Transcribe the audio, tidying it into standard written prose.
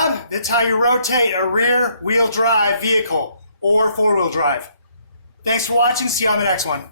job. That's how you rotate a rear wheel drive vehicle or four-wheel drive. Thanks for watching. See you on the next one.